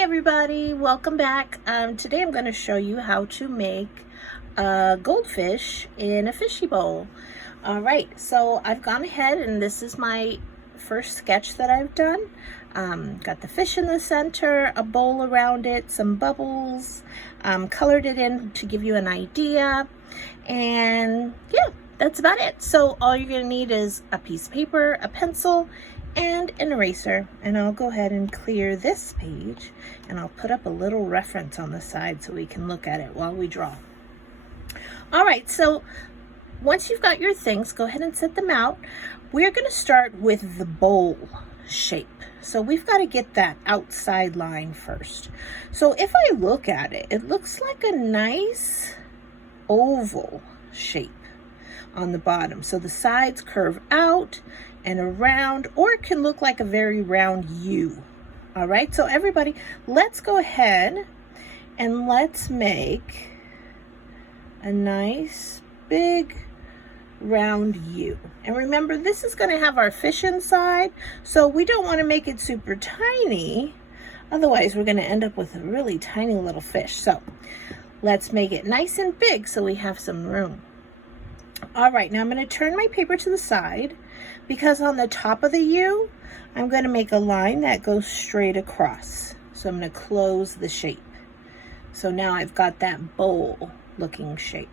Hey everybody, welcome back. Today I'm going to show you how to make a goldfish in a fishy bowl. Alright, so I've gone ahead and this is my first sketch that I've done. Got the fish in the center, a bowl around it, some bubbles, colored it in to give you an idea, and yeah, that's about it. So all you're going to need is a piece of paper, a pencil, and an eraser. And I'll go ahead and clear this page and I'll put up a little reference on the side so we can look at it while we draw. All right, so once you've got your things, go ahead and set them out. We're going to start with the bowl shape. So we've got to get that outside line first. So if I look at it, it looks like a nice oval shape on the bottom. So the sides curve out and around, or it can look like a very round U. All right, so everybody, let's go ahead and let's make a nice big round U. And remember, this is going to have our fish inside, so we don't want to make it super tiny, otherwise we're going to end up with a really tiny little fish. So let's make it nice and big so we have some room. All right, now I'm going to turn my paper to the side because on the top of the U, I'm going to make a line that goes straight across. So I'm going to close the shape. So now I've got that bowl looking shape.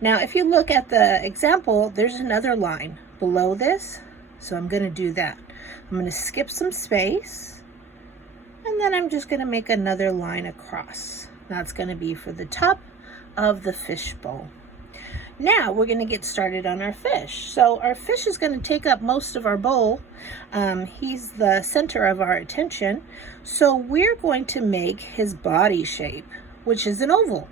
Now, if you look at the example, there's another line below this. So I'm going to do that. I'm going to skip some space and then I'm just going to make another line across. That's going to be for the top of the fish bowl. Now we're going to get started on our fish. So our fish is going to take up most of our bowl. He's the center of our attention. So we're going to make his body shape, which is an oval.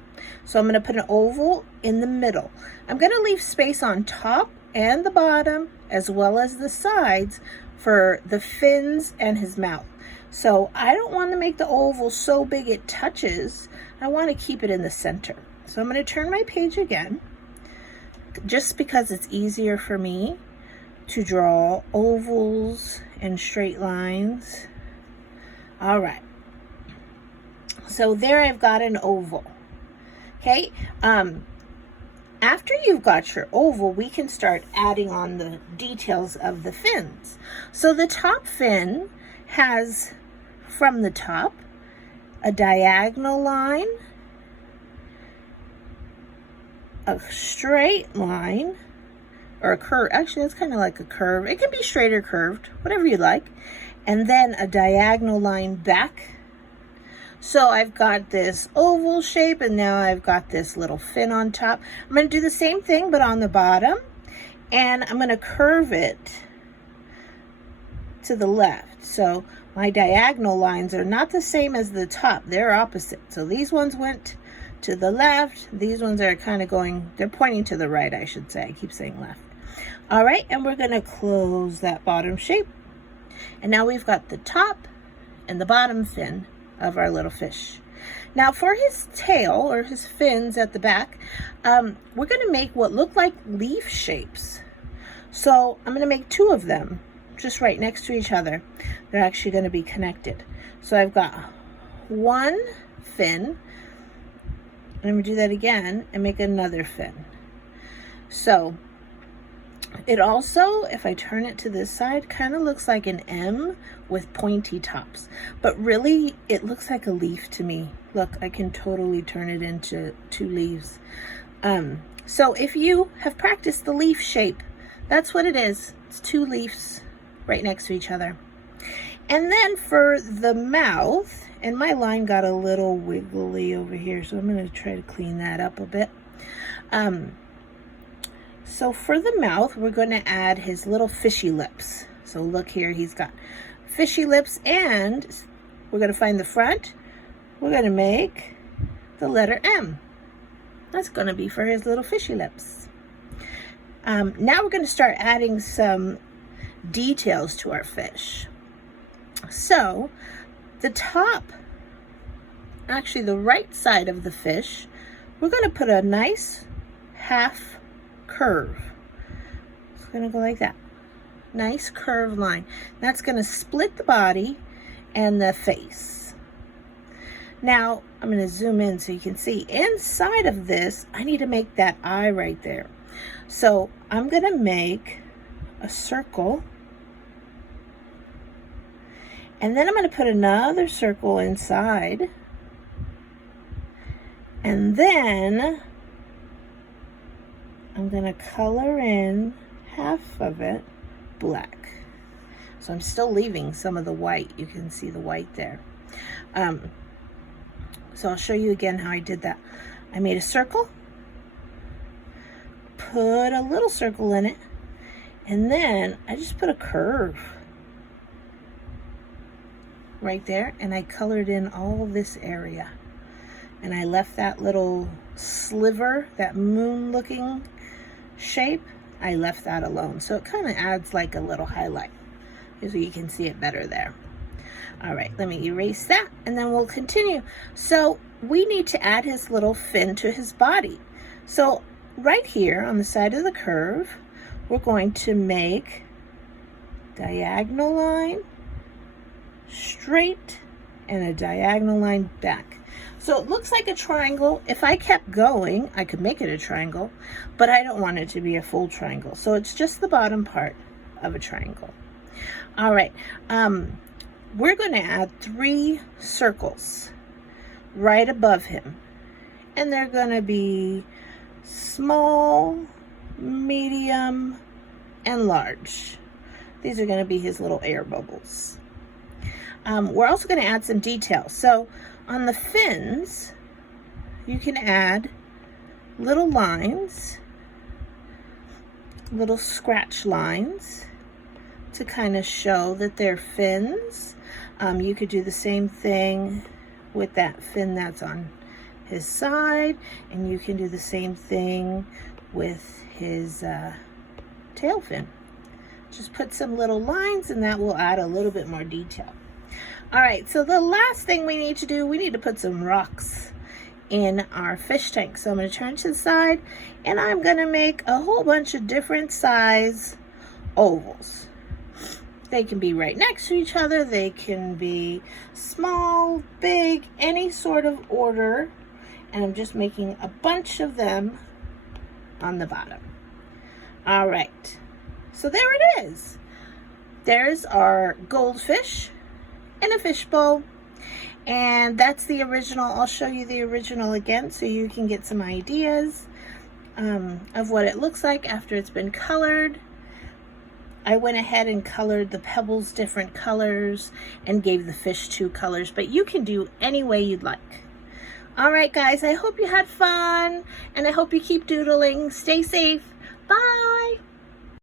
So I'm going to put an oval in the middle. I'm going to leave space on top and the bottom, as well as the sides, for the fins and his mouth. So I don't want to make the oval so big it touches. I want to keep it in the center. So I'm going to turn my page again, just because it's easier for me to draw ovals and straight lines. All right, so there I've got an oval. Okay, after you've got your oval, we can start adding on the details of the fins. So the top fin has, from the top, a diagonal line, a straight line, or a curve. Actually, that's kind of like a curve. It can be straight or curved, whatever you like. And then a diagonal line back. So I've got this oval shape, and now I've got this little fin on top. I'm going to do the same thing, but on the bottom. And I'm going to curve it to the left. So my diagonal lines are not the same as the top. They're opposite. So these ones went to the left. These ones are kind of going, they're pointing to the right, I should say. I keep saying left. All right, and we're going to close that bottom shape. And now we've got the top and the bottom fin of our little fish. Now for his tail, or his fins at the back, we're going to make what look like leaf shapes. So I'm going to make two of them just right next to each other. They're actually going to be connected. So I've got one fin. I'm going to do that again and make another fin. So it also, if I turn it to this side, kind of looks like an M with pointy tops. But really, it looks like a leaf to me. Look, I can totally turn it into two leaves. So if you have practiced the leaf shape, that's what it is. It's two leaves right next to each other. And then for the mouth, and my line got a little wiggly over here, so I'm going to try to clean that up a bit. So for the mouth, we're going to add his little fishy lips. So look here, he's got fishy lips, and we're going to find the front. We're going to make the letter M. That's going to be for his little fishy lips. Now we're going to start adding some details to our fish. So the top, actually the right side of the fish, we're going to put a nice half curve. It's going to go like that. Nice curved line. That's going to split the body and the face. Now, I'm going to zoom in so you can see inside of this, I need to make that eye right there. So I'm going to make a circle. And then I'm going to put another circle inside. And then I'm going to color in half of it black. So I'm still leaving some of the white. You can see the white there. So I'll show you again how I did that. I made a circle, put a little circle in it, and then I just put a curve right there, and I colored in all this area. And I left that little sliver, that moon looking shape, I left that alone. So it kind of adds like a little highlight, so you can see it better there. All right, let me erase that, and then we'll continue. So we need to add his little fin to his body. So right here on the side of the curve, we're going to make diagonal line, straight, and a diagonal line back. So it looks like a triangle. If I kept going, I could make it a triangle, but I don't want it to be a full triangle. So it's just the bottom part of a triangle. All right, we're going to add 3 circles right above him. And they're going to be small, medium, and large. These are going to be his little air bubbles. We're also going to add some details. So on the fins, you can add little lines, little scratch lines to kind of show that they're fins. You could do the same thing with that fin that's on his side, and you can do the same thing with his tail fin. Just put some little lines, and that will add a little bit more detail. All right, so the last thing we need to do, we need to put some rocks in our fish tank. So I'm going to turn to the side, and I'm going to make a whole bunch of different size ovals. They can be right next to each other. They can be small, big, any sort of order. And I'm just making a bunch of them on the bottom. All right, so there it is. There's our goldfish in a fishbowl. And that's the original. I'll show you the original again so you can get some ideas of what it looks like after it's been colored. I went ahead and colored the pebbles different colors and gave the fish 2 colors, but you can do any way you'd like. All right, guys, I hope you had fun, and I hope you keep doodling. Stay safe. Bye.